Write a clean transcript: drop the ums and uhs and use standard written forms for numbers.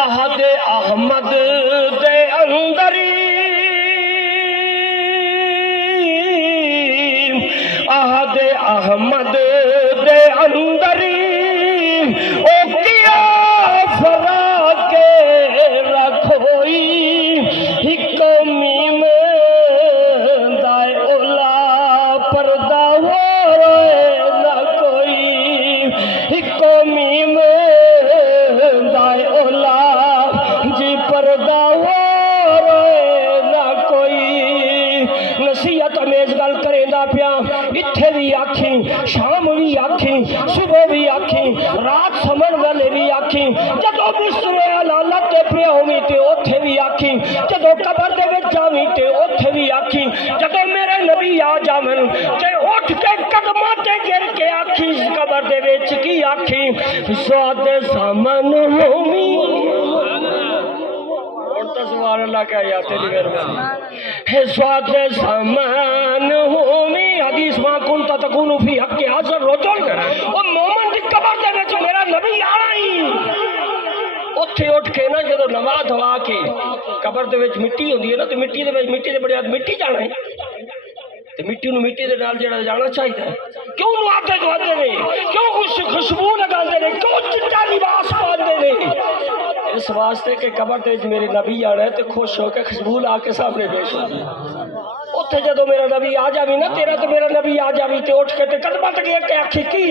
ahad ahmad de andari ahad ahmad de andari o kiya fara ke rakhoi hikomi mein dai ola parda ho na koi hikomi mein dai ola ji parda ho na koi नसीहत में इस गल करेंदा पिया इत्थे भी आखी शाम भी आखी सुबह भी आखी रात समण वाले भी आखी जदों बिस्तरे हलालत ते पिया होवी ते ओथे भी आखी जदों कब्र दे विच जावी ते ओथे भी आखी जदों मेरे नबी आ जावन ते उठ के कदमां ते गिर के आखी कब्र दे विच की आखी स्वादे सामन होवी सुभान अल्लाह क्या याद तेरी मेहरबानी है स्वाद सामान होमी हदीस मा कुंता तकुनु फी हक हाज़र रजुल ओ मोमिन दी कब्र दे विच मेरा नबी आना ही ओथे उठ के ना जदों नवा धवा के कब्र दे विच मिट्टी होंदी है ना ते मिट्टी दे विच मिट्टी दे बड़े मिट्टी जाना है ते मिट्टी नु मिट्टी दे नाल जेड़ा जाना चाहिए क्यों नु आते दवाते ने क्यों कुछ खुशबू लगांदे ने क्यों चिट्टा लिबास पांदे ने इस वास्ते के कब्र ते मेरे नबी आना है तो खुश होकर खुशबू ला के सामने पेश हो उत्थे जदों मेरा नबी आ जावी ना तेरा तो मेरा नबी आ जावी ते उठ के ते कदमां ते गिर के आखी की